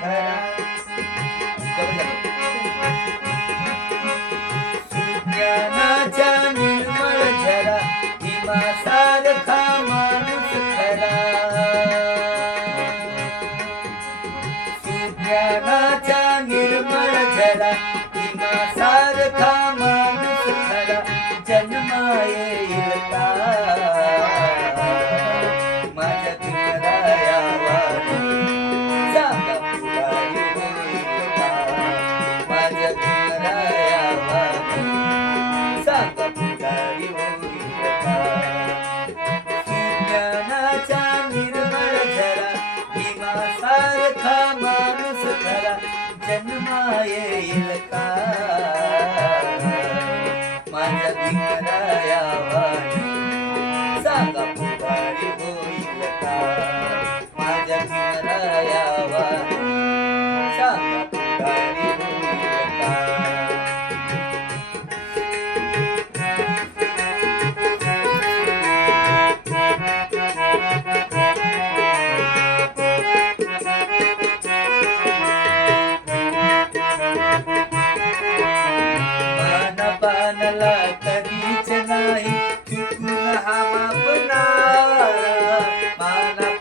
खरा ज्ञानाच्या निर्मळ झरा भीमासारखा माणूस खरा सुज्ञानाच्या निर्मळ झरा भीमासारखा माणूस खरा जन्मा येईल का माझ्या भीमराया वाणी सांगा पुढारी होईल का माझ्या भीमराया वाणी सांगा पुढारी होईल का सुज्ञानाच्या निर्मळ झरा भीमासारखा माणूस खरा जन्मा येईल का माझ्या भीमराया वाणी सांगा पुढारी होईल का माझ्या भीमराया वाणी सांगा पुढारी होईल का पानला कधीच नाही चुकून हा मापणारा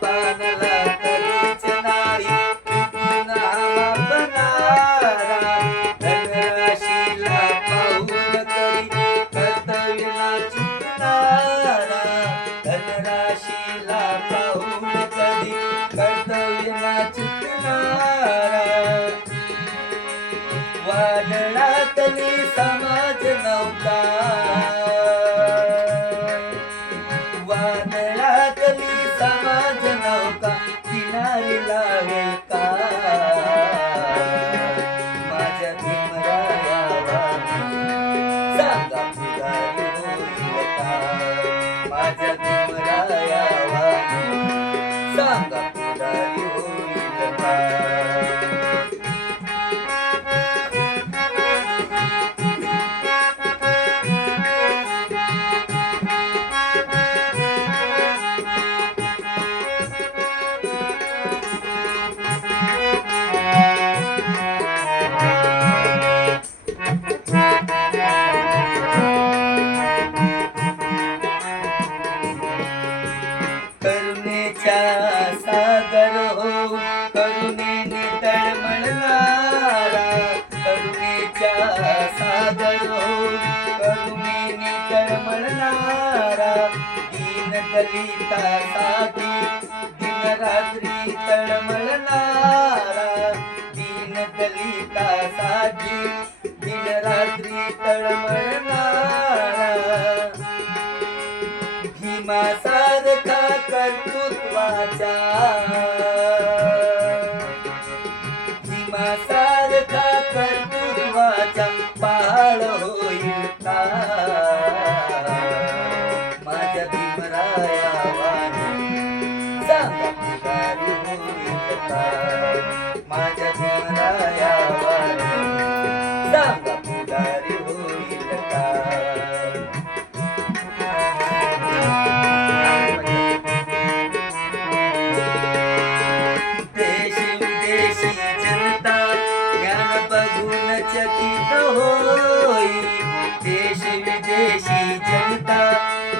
पानला कधीच नाही चुकून हा मापणारा धनराशीला पाहून कधी कर्तव्य ना चुकणारा धनराशीला पाहून कधी कर्तव्य ना चुकणारा वादळातली समाज नौका वादळातली समाज नौका किनारी लावेल का माझ्या भीमराया वाणी सांगा पुढारी होईल का माझ्या भीमराया वाणी सांगा पुढारी होईल का करुणेच्या सागर हो करुणेने तळमळणारा करुणेच्या सागर हो करुणेने तळमळणारा दीन दलितासाठी दिनरात्री तळमळणारा दीन दलितासाठी दिनरात्री तळमळणारा भीमासारखा कर्तृत्वाचा भीमासारखा कर्तृत्वाचा पहाड होईल का माझ्या भीमराया वाणी सांगा पुढारी होईल का माझ्या भीमराया वाणी सांगा पुढारी होईल का चकित होई देश विदेशी जनता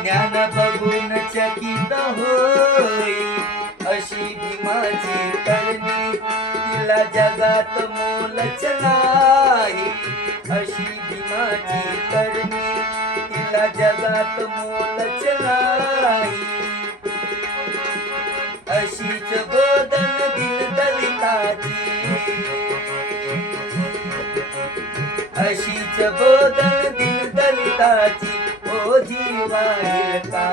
ज्ञान बघून चकित होई अशी भीमाची करणी तिला जगात मोलच नाही अशी भीमाची करणी तिला जगात मोलच नाही अशीच गोदन दिन दलिताची अशीच बोधन दिन दलिताची ओझी वाईल का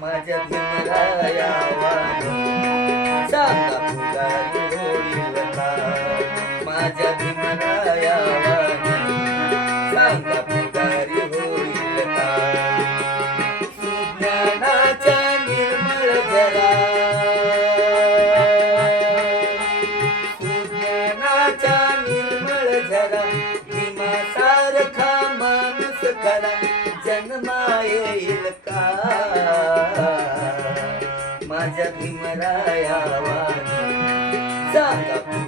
माझ्या भीमराया वाणी सांगा पुढारी होईल का माझ्या भीमराया वाणी सांगा पुढारी होईल का सुज्ञानाच्या निर्मळ झरा सुज्ञानाच्या निर्मळ झरा भीमासारखा माणूस खरा जन्मा येईल का माझ्या भीमराया वाणी सांगा